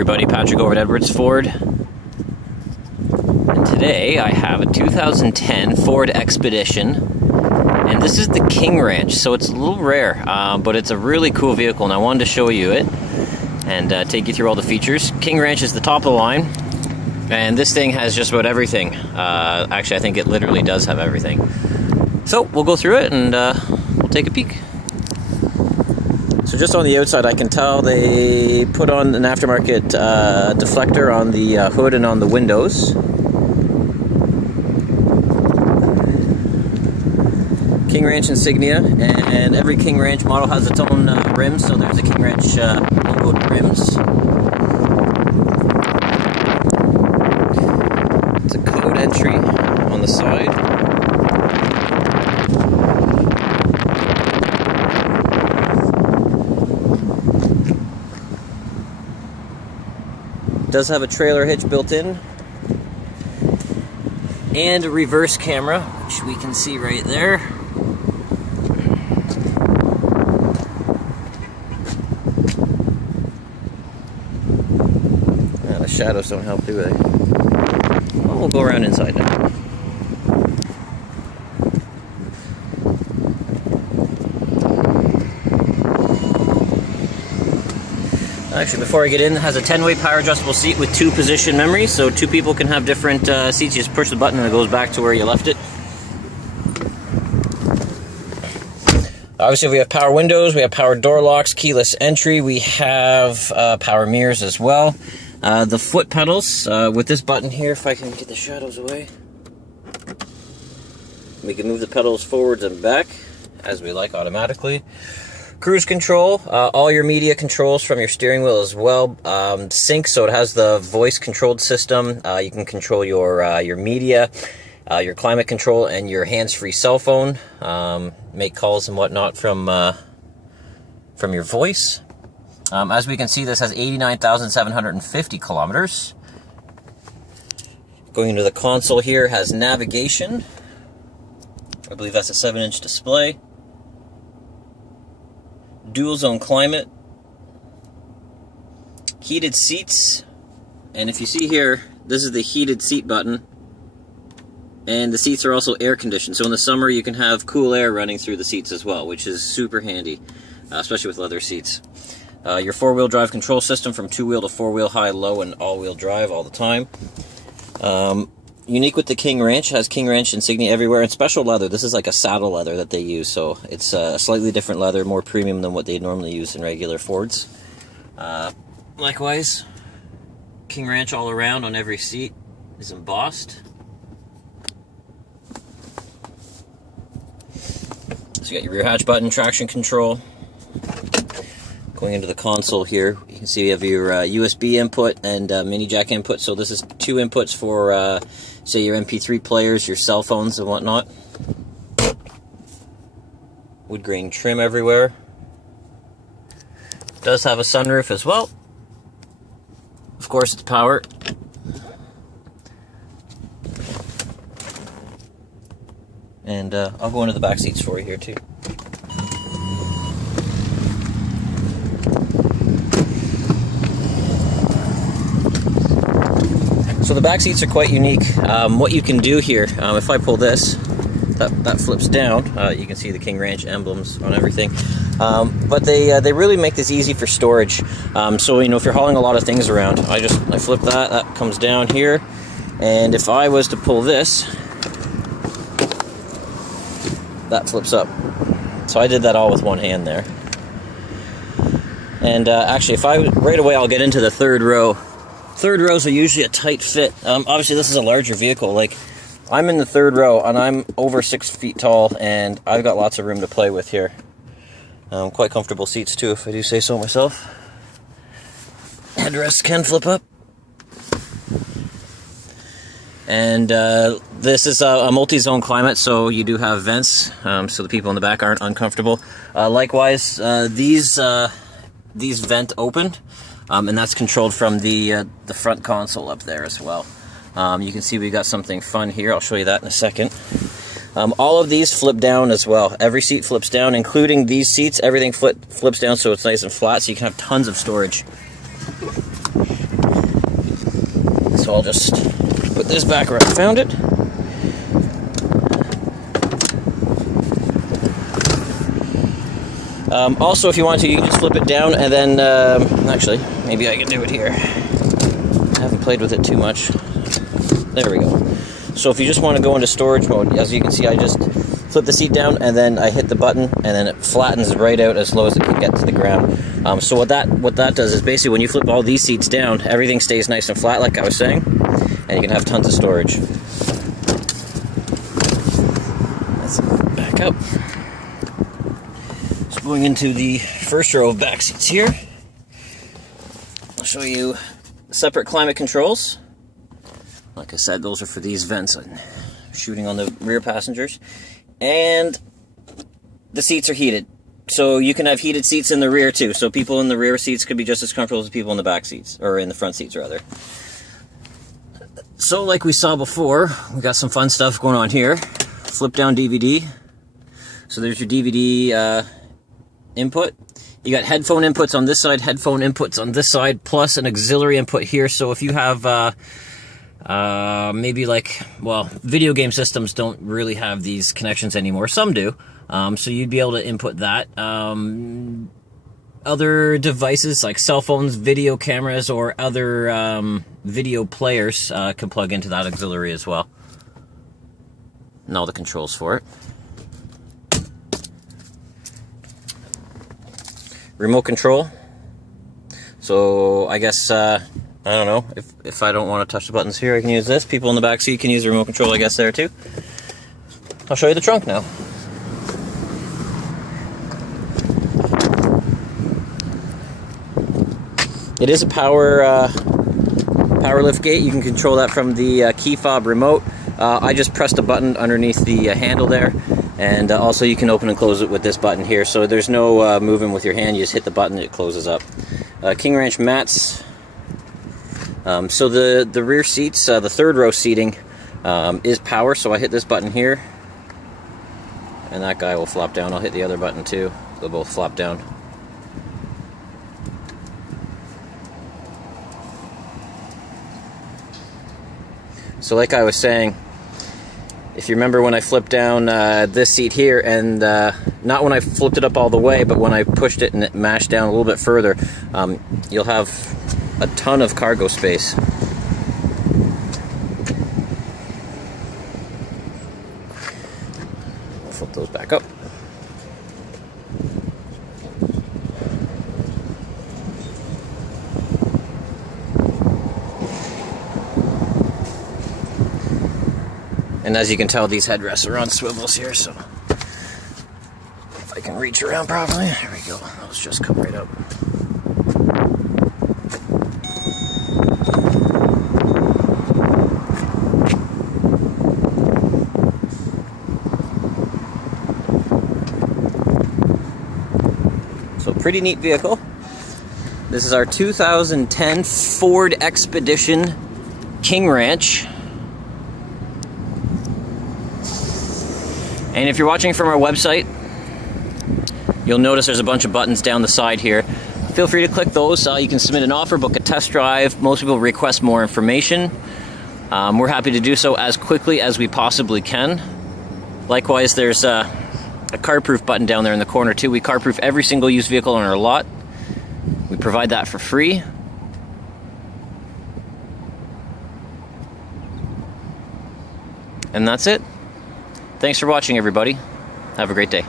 everybody, Patrick over at Edwards Ford. And today I have a 2010 Ford Expedition, and this is the King Ranch, so it's a little rare, but it's a really cool vehicle, and I wanted to show you it and take you through all the features. King Ranch is the top of the line, and this thing has just about everything. Actually, I think it literally does have everything. So we'll go through it and we'll take a peek. So just on the outside, I can tell they put on an aftermarket deflector on the hood and on the windows. King Ranch insignia, and every King Ranch model has its own rims, so there's a King Ranch logoed rims. It's a code entry on the side. It does have a trailer hitch built in, and a reverse camera, which we can see right there. The shadows don't help, do they? Well, we'll go around inside now. Actually, before I get in, it has a 10-way power adjustable seat with 2 position memory, so 2 people can have different seats. You just push the button and it goes back to where you left it. Obviously, we have power windows, we have power door locks, keyless entry, we have power mirrors as well. The foot pedals, with this button here, if I can get the shadows away, we can move the pedals forwards and back, as we like, automatically. Cruise control, all your media controls from your steering wheel as well. Sync, so it has the voice controlled system. You can control your media, your climate control, and your hands-free cell phone. Make calls and whatnot from your voice. As we can see, this has 89,750 kilometers. Going into the console here, has navigation. I believe that's a 7-inch display. Dual zone climate, heated seats, and if you see here, this is the heated seat button, and the seats are also air conditioned, so in the summer you can have cool air running through the seats as well, which is super handy, especially with leather seats. Your 4-wheel drive control system from 2-wheel to 4-wheel, high, low, and all-wheel drive all the time. Unique with the King Ranch, has King Ranch insignia everywhere, and special leather. This is like a saddle leather that they use, so it's a slightly different leather, more premium than what they normally use in regular Fords. Likewise, King Ranch all around on every seat is embossed. So you got your rear hatch button, traction control. Going into the console here, you can see you have your USB input and mini jack input. So this is 2 inputs for, say, your MP3 players, your cell phones and whatnot. Wood grain trim everywhere. Does have a sunroof as well. Of course, it's power. And I'll go into the back seats for you here too. So the back seats are quite unique. What you can do here, if I pull this, that flips down. You can see the King Ranch emblems on everything. But they really make this easy for storage. So if you're hauling a lot of things around, I flip that comes down here, and if I was to pull this, that flips up. So I did that all with one hand there. And actually, right away I'll get into the third row. Third rows are usually a tight fit. Obviously, this is a larger vehicle. Like, I'm in the third row, and I'm over 6 feet tall, and I've got lots of room to play with here. Quite comfortable seats, too, if I do say so myself. Headrests can flip up. And this is a multi-zone climate, so you do have vents, so the people in the back aren't uncomfortable. Likewise, these vent open. And that's controlled from the front console up there as well. You can see we got something fun here. I'll show you that in a second. All of these flip down as well. Every seat flips down, including these seats. Everything flips down so it's nice and flat, so you can have tons of storage. So I'll just put this back where I found it. Also, if you want to, you can just flip it down and then, actually, maybe I can do it here. I haven't played with it too much. There we go. So if you just want to go into storage mode, as you can see, I just flip the seat down and then I hit the button and then it flattens right out as low as it can get to the ground. So what that does is basically when you flip all these seats down, everything stays nice and flat like I was saying, and you can have tons of storage. Let's back up. So going into the first row of back seats here, I'll show you separate climate controls. Like I said, those are for these vents and shooting on the rear passengers. And the seats are heated. So you can have heated seats in the rear too. So people in the rear seats could be just as comfortable as people in the back seats, or in the front seats rather. So like we saw before, we got some fun stuff going on here. Flip down DVD. So there's your DVD input. You got headphone inputs on this side, headphone inputs on this side, plus an auxiliary input here. So if you have maybe like, well, video game systems don't really have these connections anymore. Some do. So you'd be able to input that. Other devices like cell phones, video cameras, or other video players can plug into that auxiliary as well. And all the controls for it. Remote control. So I guess I don't know, if I don't want to touch the buttons here, I can use this. People in the back seat can use the remote control, I guess, there too. I'll show you the trunk now. It is a power lift gate. You can control that from the key fob remote. I just pressed a button underneath the handle there, and also you can open and close it with this button here. So there's no moving with your hand. You just hit the button, it closes up. King Ranch mats. So the rear seats, the third row seating, is power. So I hit this button here, and that guy will flop down. I'll hit the other button too. They'll both flop down. So like I was saying, if you remember when I flipped down this seat here, and not when I flipped it up all the way, but when I pushed it and it mashed down a little bit further, you'll have a ton of cargo space. Flip those back up. And as you can tell, these headrests are on swivels here, so if I can reach around properly, there we go. Those just come right up. So pretty neat vehicle. This is our 2010 Ford Expedition King Ranch. And if you're watching from our website, you'll notice there's a bunch of buttons down the side here. Feel free to click those. You can submit an offer, book a test drive. Most people request more information. We're happy to do so as quickly as we possibly can. Likewise, there's a car-proof button down there in the corner too. We car-proof every single used vehicle on our lot. We provide that for free. And that's it. Thanks for watching, everybody. Have a great day.